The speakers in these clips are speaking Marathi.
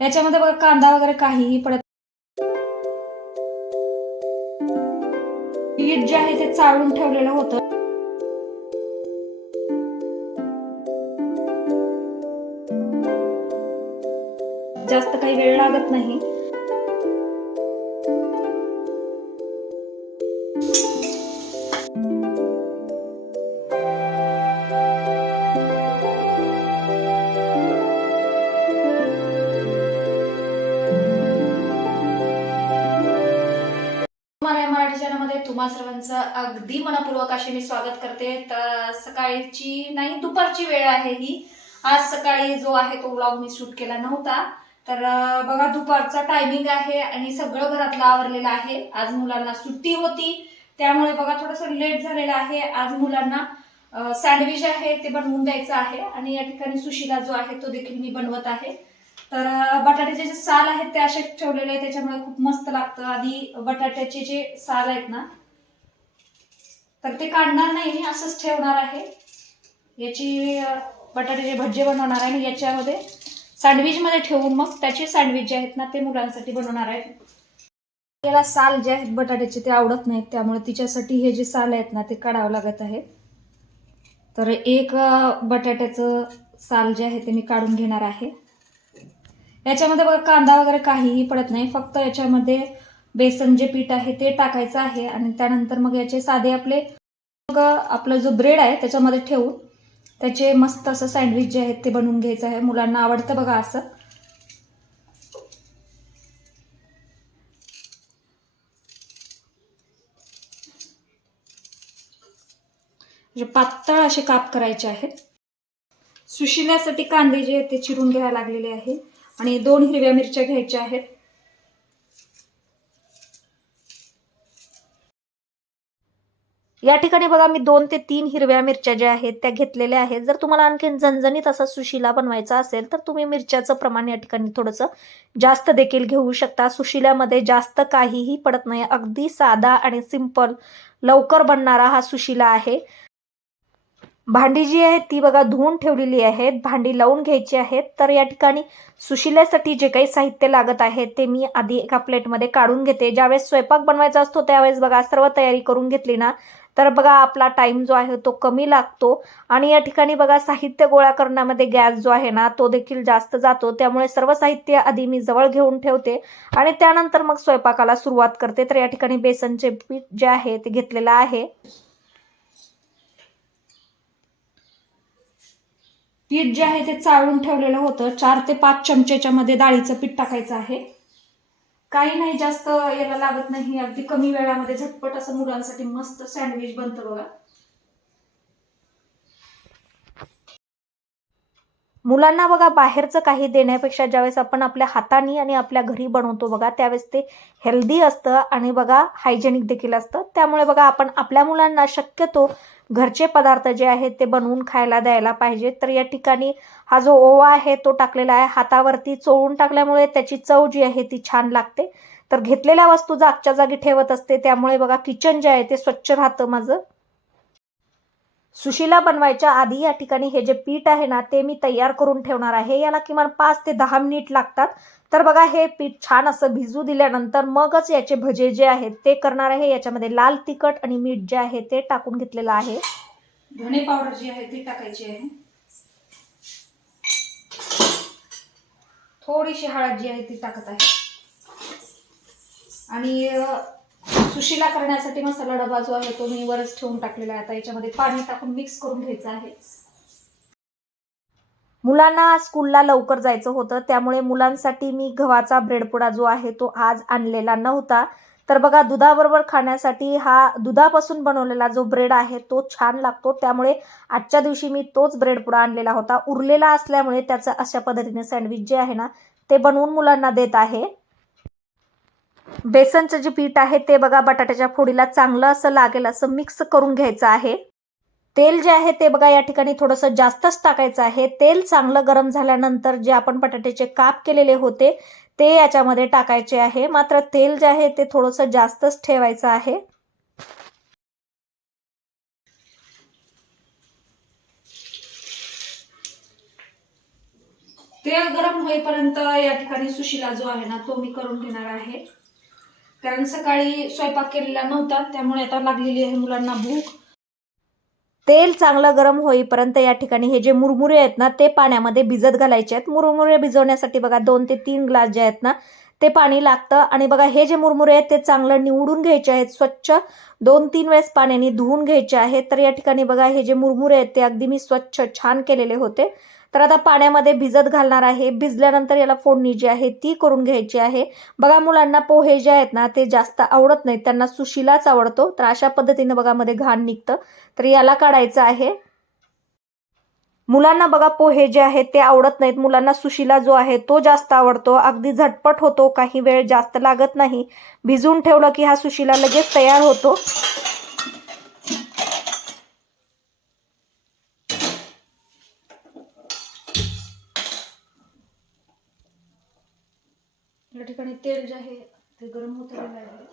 याच्यामध्ये बघा कांदा वगैरे काहीही पडत पीठ जे आहे ते चाळून ठेवलेलं होतं. जास्त काही वेळ लागत नाही. मला चॅनलमध्ये तुम्हा सर्वांचं अगदी मनपूर्वक असे मी स्वागत करते. तर सकाळची नाही दुपारची वेळ आहे ही. आज सकाळी जो आहे तो व्लॉग मी शूट केला नव्हता. तर बघा दुपारचा टायमिंग आहे आणि सगळं घरातलं आवरलेलं आहे. आज मुलांना सुट्टी होती. त्यामुळे बघा थोडंसं लेट झालेलं आहे. आज मुलांना सँडविच आहे ते बनवून द्यायचं आहे. आणि या ठिकाणी सुशिला जो आहे तो देखील मी बनवत आहे. तर बटाट्याचे जे साल आहेत ते असे ठेवलेले आहेत त्याच्यामुळे खूप मस्त लागतं. आधी बटाट्याचे जे साल आहेत ना तर ते काढणार नाही मी असंच ठेवणार आहे. याची बटाट्याचे भज्जे बनवणार आहे आणि याच्यामध्ये. सँडविचमध्ये ठेवून मग त्याचे सँडविच जे आहेत ना ते मुलांसाठी बनवणार आहे. त्याला साल जे आहेत बटाट्याचे ते आवडत नाहीत त्यामुळे तिच्यासाठी हे जे साल आहेत ना ते काढावं लागत आहे. तर एक बटाट्याचं साल जे आहे ते मी काढून घेणार आहे. याच्यामध्ये बघा कांदा वगैरे काहीही पडत नाही. फक्त याच्यामध्ये बेसन जे पीठ आहे ते टाकायचं आहे आणि त्यानंतर मग याचे साधे आपले मग आपला जो ब्रेड आहे त्याच्यामध्ये ठेवून त्याचे मस्त असं सँडविच जे आहेत ते बनवून घ्यायचं आहे. मुलांना आवडतं बघा असं. म्हणजे पातळ असे काप करायचे आहेत. सुशिल्यासाठी कांदे जे आहेत ते चिरून घ्यायला लागलेले आहे आणि दोन हिरव्या मिरच्या घ्यायच्या आहेत. या ठिकाणी बघा मी दोन ते तीन हिरव्या मिरच्या ज्या आहेत त्या घेतलेल्या आहेत. जर तुम्हाला आणखीन झणझणीत असा सुशिला बनवायचा असेल तर तुम्ही मिरच्याचं प्रमाण या ठिकाणी थोडंसं जास्त देखील घेऊ शकता. सुशिल्यामध्ये जास्त काहीही पडत नाही. अगदी साधा आणि सिंपल लवकर बनणारा हा सुशिला आहे. भांडी जी आहे ती बघा धुवून ठेवलेली आहेत. भांडी लावून घ्यायची आहेत. तर या ठिकाणी सुशिल्यासाठी जे काही साहित्य लागत आहे ते मी आधी एका प्लेटमध्ये काढून घेते. ज्यावेळेस स्वयंपाक बनवायचा असतो त्यावेळेस बघा सर्व तयारी करून घेतली ना. तर बघा आपला टाईम जो आहे तो कमी लागतो. आणि या ठिकाणी बघा साहित्य गोळा करण्यामध्ये गॅस जो आहे ना तो देखील जास्त जातो. त्यामुळे सर्व साहित्य आधी मी जवळ घेऊन ठेवते. आणि त्यानंतर मग स्वयंपाकाला सुरुवात करते. तर या ठिकाणी बेसनचे पीठ जे आहे ते घेतलेलं आहे. पीठ जे आहे ते चाळून ठेवलेलं होतं. चार ते पाच चमचेच्या मध्ये डाळीचं पीठ टाकायचं आहे. काही नाही जास्त याला लागत नाही. अगदी कमी वेळामध्ये झटपट असं मुलांसाठी मस्त सँडविच बनतं बघा. मुलांना बघा बाहेरचं काही देण्यापेक्षा ज्यावेळेस आपण आपल्या हाताने आणि आपल्या घरी बनवतो बघा त्यावेळेस ते हेल्दी असतं आणि बघा हायजेनिक देखील असतं. त्यामुळे बघा आपण आपल्या मुलांना शक्यतो घरचे पदार्थ जे आहेत ते बनवून खायला द्यायला पाहिजे. तर या ठिकाणी हा जो ओवा आहे तो टाकलेला आहे. हातावरती चोळून टाकल्यामुळे त्याची चव जी आहे ती छान लागते. तर घेतलेल्या वस्तू जागच्या जागी ठेवत असते. त्यामुळे बघा किचन जे आहे ते स्वच्छ राहतं माझं. सुशिला बनवायच्या आधी या ठिकाणी हे जे पीठ आहे ना ते मी तयार करून ठेवणार आहे. याला किमान पाच ते दहा मिनिट लागतात. तर बघा हे पीठ छान असं भिजू दिल्यानंतर मगच याचे भजे जे आहेत ते करणार आहे. याच्यामध्ये लाल तिखट आणि मीठ जे आहे ते टाकून घेतलेलं आहे. धणे पावडर जी आहे ती टाकायची आहे. थोडीशी हळद जी आहे ती टाकत आहे. आणि सुशीला करण्यासाठी मसाला डबा जो आहे. तो मी वरच ठेवून टाकलेला आहे. आता याच्यामध्ये पाणी टाकून मिक्स करून घ्यायचं आहे. मुलांना स्कूलला लवकर जायचं होतं. त्यामुळे मुलांसाठी मी गव्हाचा ब्रेडपुडा जो आहे तो आज आणलेला नव्हता. तर बघा दुधाबरोबर खाण्यासाठी हा दुधापासून बनवलेला जो ब्रेड आहे तो छान लागतो. त्यामुळे आजच्या दिवशी मी तोच ब्रेडपुडा आणलेला होता. उरलेला असल्यामुळे त्याचं अशा पद्धतीने सँडविच जे आहे ना ते बनवून मुलांना देत आहे. बेसनचं जे पीठ आहे ते बघा बटाट्याच्या फोडीला चांगलं असं लागेल असं मिक्स करून घ्यायचं आहे. तेल जे आहे ते बघा या ठिकाणी थोडंसं जास्तच टाकायचं आहे. तेल चांगलं गरम झाल्यानंतर जे आपण बटाट्याचे काप केलेले होते ते याच्यामध्ये टाकायचे आहे. मात्र तेल जे आहे ते थोडंसं जास्तच ठेवायचं आहे. तेल गरम होईपर्यंत या ठिकाणी सुशिला जो आहे ना तो मी करून घेणार आहे. कारण सकाळी स्वयंपाक केलेला नव्हता त्यामुळे आता लागलेली आहे मुलांना भूक. तेल चांगलं गरम होईपर्यंत या ठिकाणी हे जे मुरमुरे आहेत ना ते पाण्यामध्ये भिजत घालायचे आहेत. मुरमुरे भिजवण्यासाठी बघा दोन ते तीन ग्लास जे आहेत ना ते पाणी लागतं. आणि बघा हे जे मुरमुरे आहेत ते चांगलं निवडून घ्यायचे आहेत स्वच्छ. दोन तीन वेळेस पाण्याने धुवून घ्यायचे आहेत. तर या ठिकाणी बघा हे जे मुरमुरे आहेत ते अगदी मी स्वच्छ छान केलेले होते. तर आता पाण्यामध्ये भिजत घालणार आहे. भिजल्यानंतर याला फोडणी जी आहे ती करून घ्यायची आहे. बघा मुलांना पोहे जे आहेत ना ते जास्त आवडत नाहीत. त्यांना सुशीलाच आवडतो. तर अशा पद्धतीने बघा मध्ये घाण निघतं. तर याला काढायचं आहे. मुलांना बघा पोहे जे आहेत ते आवडत नाहीत. मुलांना सुशीला जो आहे तो जास्त आवडतो. अगदी झटपट होतो. काही वेळ जास्त लागत नाही. भिजवून ठेवलं की हा सुशीला लगेच तयार होतो. ठिकाणी तेल जे आहे ते गरम होत आलेलं आहे.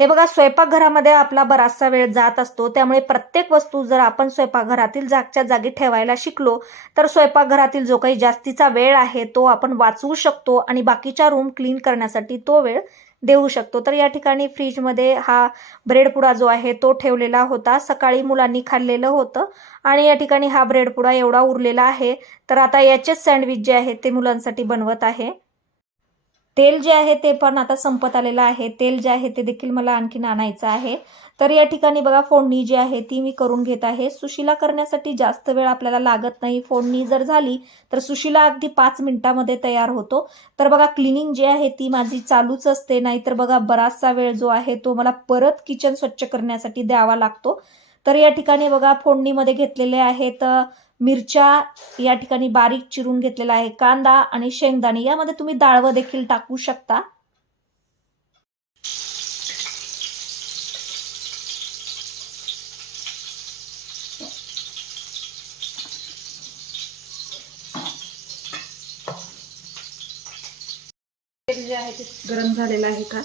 हे बघा स्वयंपाकघरामध्ये आपला बराचसा वेळ जात असतो. त्यामुळे प्रत्येक वस्तू जर आपण स्वयंपाकघरातील जागच्या जागी ठेवायला शिकलो तर स्वयंपाकघरातील जो काही जास्तीचा वेळ आहे तो आपण वाचवू शकतो आणि बाकीच्या रूम क्लीन करण्यासाठी तो वेळ देऊ शकतो. तर या ठिकाणी फ्रीजमध्ये हा ब्रेडपुडा जो आहे तो ठेवलेला होता. सकाळी मुलांनी खाल्लेलं होतं आणि या ठिकाणी हा ब्रेडपुडा एवढा उरलेला आहे. तर आता याचेच सँडविच जे आहे ते मुलांसाठी बनवत आहे. तेल जे आहे ते पण आता संपत आलेलं आहे. तेल जे आहे ते देखील मला आणखीन आणायचं आहे. तर या ठिकाणी बघा फोडणी जी आहे ती मी करून घेत आहे. सुशिला करण्यासाठी जास्त वेळ आपल्याला लागत नाही. फोडणी जर झाली तर सुशिला अगदी पाच मिनिटामध्ये तयार होतो. तर बघा क्लिनिंग जी आहे ती माझी चालूच असते. नाहीतर बघा बराचसा वेळ जो आहे तो मला परत किचन स्वच्छ करण्यासाठी द्यावा लागतो. तर या ठिकाणी बघा फोडणीमध्ये घेतलेले आहेत मिरच्या या ठिकाणी बारीक चिरून घेतलेला आहे. कांदा आणि शेंगदाणे यामध्ये तुम्ही डाळवं देखील टाकू शकता. जे आहे ते गरम झालेलं आहे का?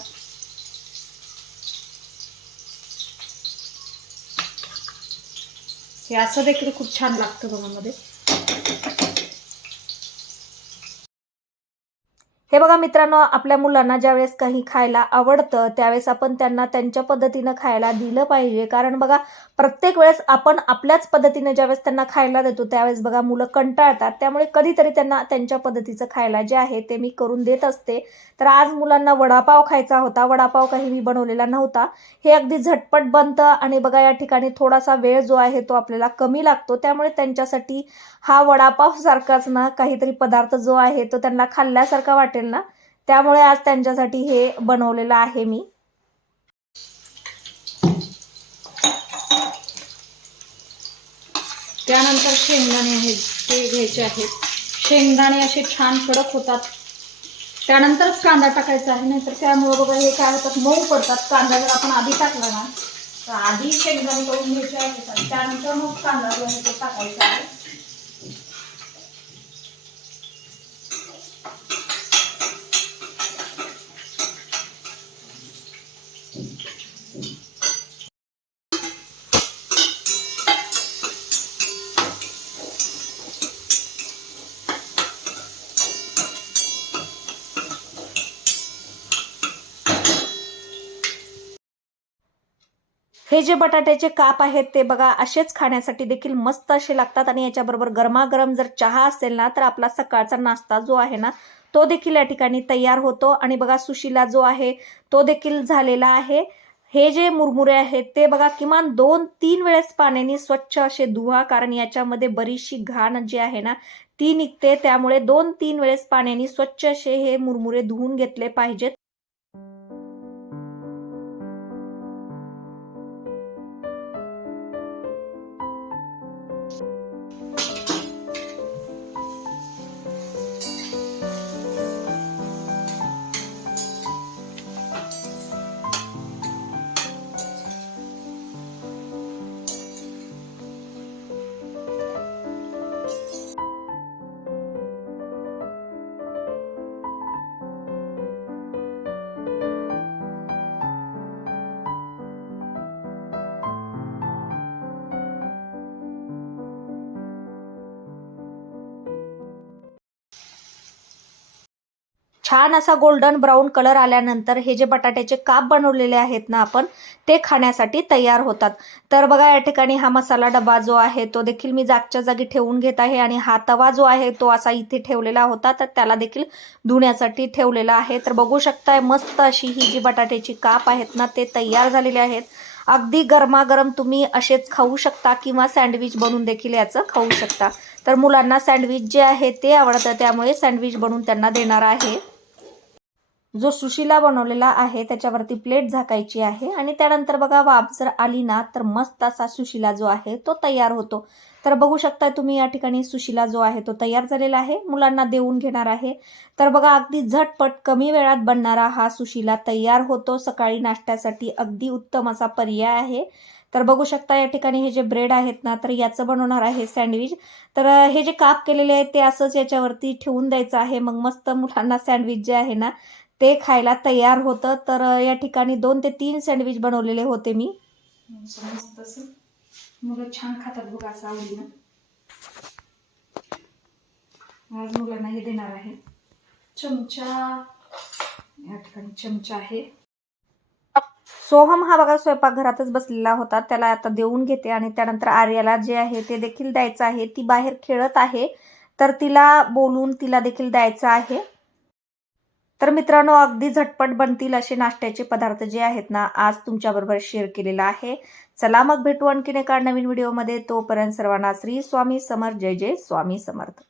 हे असं देखील खूप छान लागतं बघा मध्ये. हे बघा मित्रांनो आपल्या मुलांना ज्यावेळेस काही खायला आवडतं त्यावेळेस आपण त्यांना त्यांच्या पद्धतीनं खायला दिलं पाहिजे. कारण बघा प्रत्येक वेळेस आपण आपल्याच पद्धतीनं ज्यावेळेस त्यांना खायला देतो त्यावेळेस बघा मुलं कंटाळतात. त्यामुळे कधीतरी त्यांना त्यांच्या पद्धतीचं खायला जे आहे ते मी करून देत असते. तर आज मुलांना वडापाव खायचा होता वडापाव काही मी बनवलेला नव्हता. हे अगदी झटपट बनतं आणि बघा या ठिकाणी थोडासा वेळ जो आहे तो आपल्याला कमी लागतो. त्यामुळे त्यांच्यासाठी हा वडापाव सारखाच ना काहीतरी पदार्थ जो आहे तो त्यांना खाल्ल्यासारखा वाटेल. ना? त्यामुळे आज त्यांच्यासाठी हे बनवलेलं आहे मी. त्यानंतर शेंगदाणे आहेत ते घ्यायचे आहेत. शेंगदाणे असे छान कडक होतात. त्यानंतरच कांदा टाकायचा आहे नाहीतर त्यामुळे बघा हे काय होतात मऊ पडतात. कांदा जर आपण आधी टाकला ना तर आधी शेंगदाणे करून घ्यायचे आहेत. त्यानंतर मग कांदा जो आहे तो टाकायचा आहे. हे जे बटाट्याचे काप आहेत ते बघा असेच खाण्यासाठी देखील मस्त असे लागतात आणि याच्याबरोबर गरमागरम जर चहा असेल ना तर आपला सकाळचा नाश्ता जो आहे ना तो देखील या ठिकाणी तयार होतो. आणि बघा सुशीला जो आहे तो देखील झालेला आहे. हे जे मुरमुरे आहेत ते बघा किमान दोन तीन वेळेस पाण्याने स्वच्छ असे धुवा कारण याच्यामध्ये बरीचशी घाण जी आहे ना ती निघते. त्यामुळे दोन तीन वेळेस पाण्याने स्वच्छ असे हे मुरमुरे धुवून घेतले पाहिजेत. छान असा गोल्डन ब्राऊन कलर आल्यानंतर हे जे बटाट्याचे काप बनवलेले आहेत ना आपण ते खाण्यासाठी तयार होतात. तर बघा या ठिकाणी हा मसाला डबा जो आहे तो देखील मी जागच्या जागी ठेवून घेत आहे आणि हा तवा जो आहे तो असा इथे ठेवलेला होता तर त्याला देखील धुण्यासाठी ठेवलेला आहे. तर बघू शकताय मस्त अशी ही जी बटाट्याची काप आहेत ना ते तयार झालेले आहेत. अगदी गरमागरम तुम्ही असेच खाऊ शकता किंवा सँडविच बनवून देखील याचं खाऊ शकता. तर मुलांना सँडविच जे आहे ते आवडतं त्यामुळे सँडविच बनवून त्यांना देणार आहे. जो सुशिला बनवलेला आहे त्याच्यावरती प्लेट झाकायची आहे आणि त्यानंतर बघा वाफ जर आली ना तर मस्त असा सुशिला जो आहे तो तयार होतो. तर बघू शकता तुम्ही या ठिकाणी सुशिला जो आहे तो तयार झालेला आहे मुलांना देऊन घेणार आहे. तर बघा अगदी झटपट कमी वेळात बनणारा हा सुशिला तयार होतो. सकाळी नाश्त्यासाठी अगदी उत्तम असा पर्याय आहे. तर बघू शकता या ठिकाणी हे जे ब्रेड आहेत ना तर याचं बनवणार आहे सँडविच. तर हे जे काप केलेले आहेत ते असंच याच्यावरती ठेवून द्यायचं आहे. मग मस्त मुलांना सँडविच जे आहे ना ते खायला तयार होतं. तर या ठिकाणी दोन ते तीन सँडविच बनवलेले होते मी. मुलं छान खातात बघा असं आवडीनं. आज मुलांना हे देणार आहे. चमचा. या ठिकाणी चमचा आहे. सोहम हा बघा स्वयंपाकघरातच बसलेला होता. त्याला आता देऊन घेते आणि त्यानंतर आर्याला जे आहे ते देखील द्यायचं आहे. ती बाहेर खेळत आहे. तर तिला बोलून तिला देखील द्यायचं आहे. तर मित्रांनो अगदी झटपट बनतील असे नाश्त्याचे पदार्थ जे आहेत ना आज तुमच्याबरोबर शेअर केलेला आहे. चला मग भेटू आणखीन एका नवीन व्हिडिओमध्ये तोपर्यंत सर्वांना श्री स्वामी समर्थ. जय जय स्वामी समर्थ.